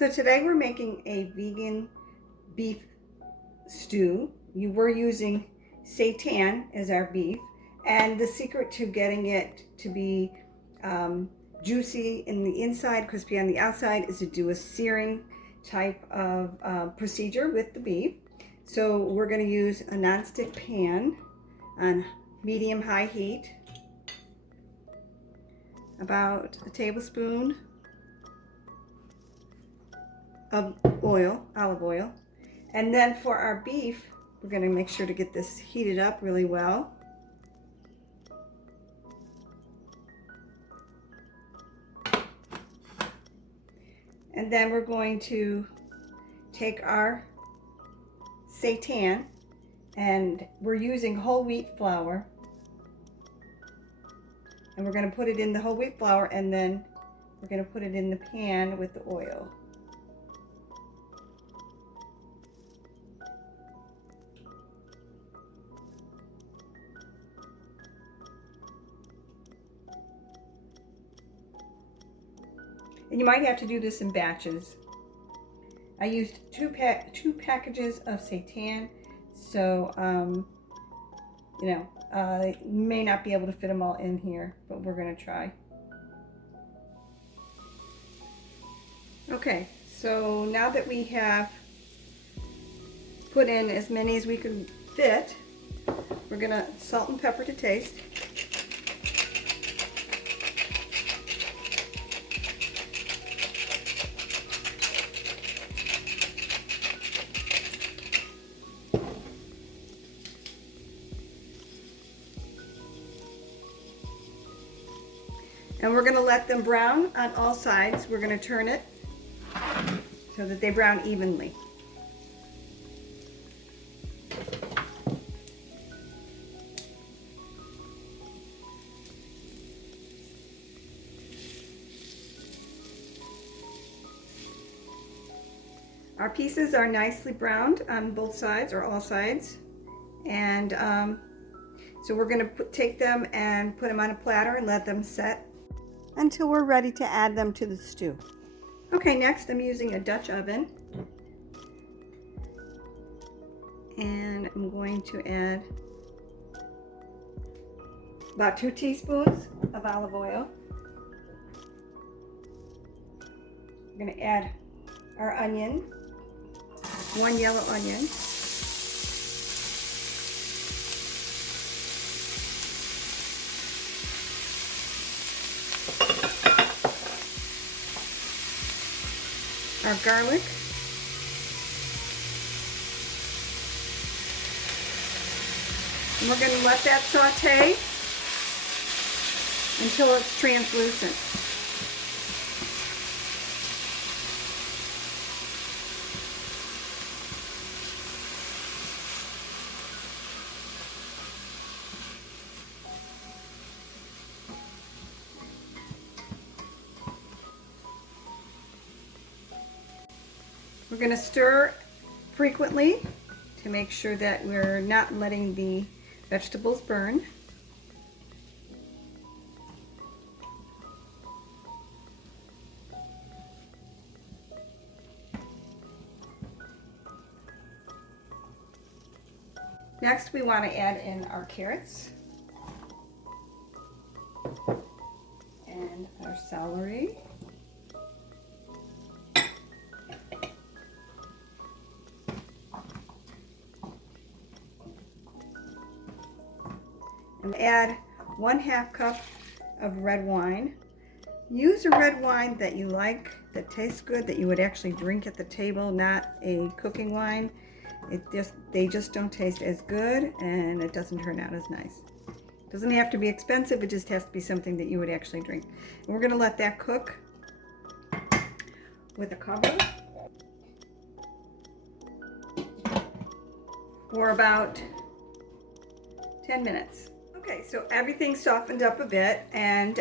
So today we're making a vegan beef stew. We're using seitan as our beef, and the secret to getting it to be juicy in the inside, crispy on the outside, is to do a searing type of procedure with the beef. So we're going to use a nonstick pan on medium-high heat, about a tablespoon of oil, olive oil. And then for our beef, we're going to make sure to get this heated up really well. And then we're going to take our seitan, and we're using whole wheat flour. And we're going to put it in the whole wheat flour, and then we're going to put it in the pan with the oil. And you might have to do this in batches. I used two packages of seitan, so may not be able to fit them all in here, but we're going to try. Okay, so now that we have put in as many as we can fit, we're going to salt and pepper to taste. And we're going to let them brown on all sides. We're going to turn it so that they brown evenly. Our pieces are nicely browned on both sides, or all sides. And so we're going to take them and put them on a platter and let them set until we're ready to add them to the stew. Okay, next I'm using a Dutch oven, and I'm going to add about 2 teaspoons of olive oil. We're going to add our onion, 1 yellow onion. Our garlic, and we're going to let that saute until it's translucent. We're going to stir frequently to make sure that we're not letting the vegetables burn. Next, we want to add in our carrots and our celery. And add 1/2 cup of red wine. Use a red wine that you like, that tastes good, that you would actually drink at the table, not a cooking wine. They just don't taste as good, and it doesn't turn out as nice. It doesn't have to be expensive, it just has to be something that you would actually drink. And we're going to let that cook with a cover for about 10 minutes. Okay, so everything softened up a bit, and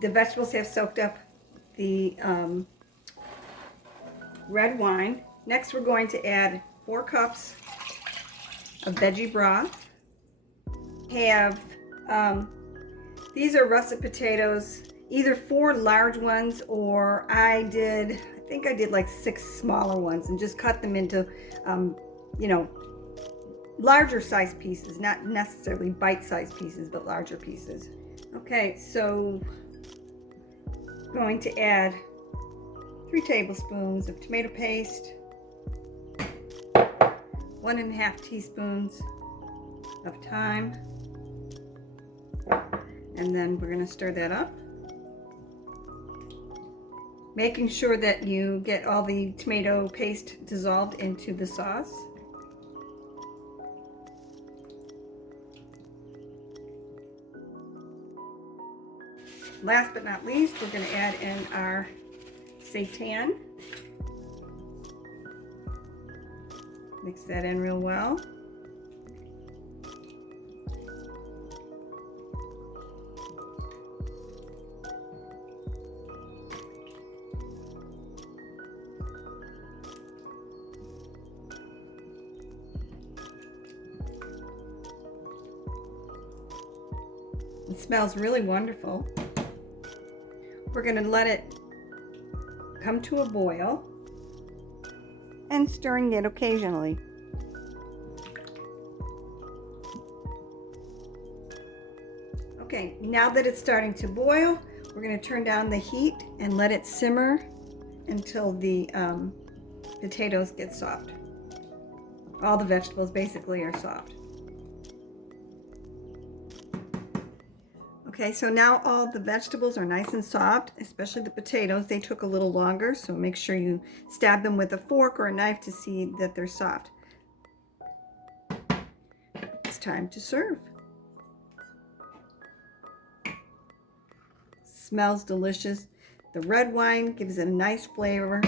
the vegetables have soaked up the red wine. Next, we're going to add 4 cups of veggie broth. These are russet potatoes, either 4 large ones, or I did think I did like 6 smaller ones and just cut them into, you know, larger size pieces, not necessarily bite-sized pieces, but larger pieces. Okay, so I'm going to add 3 tablespoons of tomato paste, 1.5 teaspoons of thyme, and then we're going to stir that up, making sure that you get all the tomato paste dissolved into the sauce. Last but not least, we're going to add in our seitan. Mix that in real well. It smells really wonderful. We're going to let it come to a boil and stirring it occasionally. Okay, now that it's starting to boil, we're going to turn down the heat and let it simmer until the potatoes get soft. All the vegetables basically are soft. Okay, so now all the vegetables are nice and soft, especially the potatoes. They took a little longer, so make sure you stab them with a fork or a knife to see that they're soft. It's time to serve. Smells delicious. The red wine gives it a nice flavor.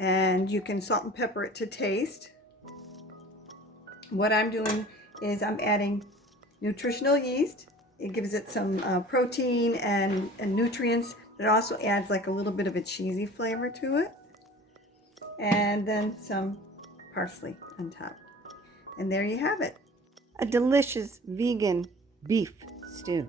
And you can salt and pepper it to taste. What I'm doing is I'm adding Nutritional yeast. It gives it some protein and nutrients. It also adds like a little bit of a cheesy flavor to it. And then some parsley on top. And there you have it. A delicious vegan beef stew.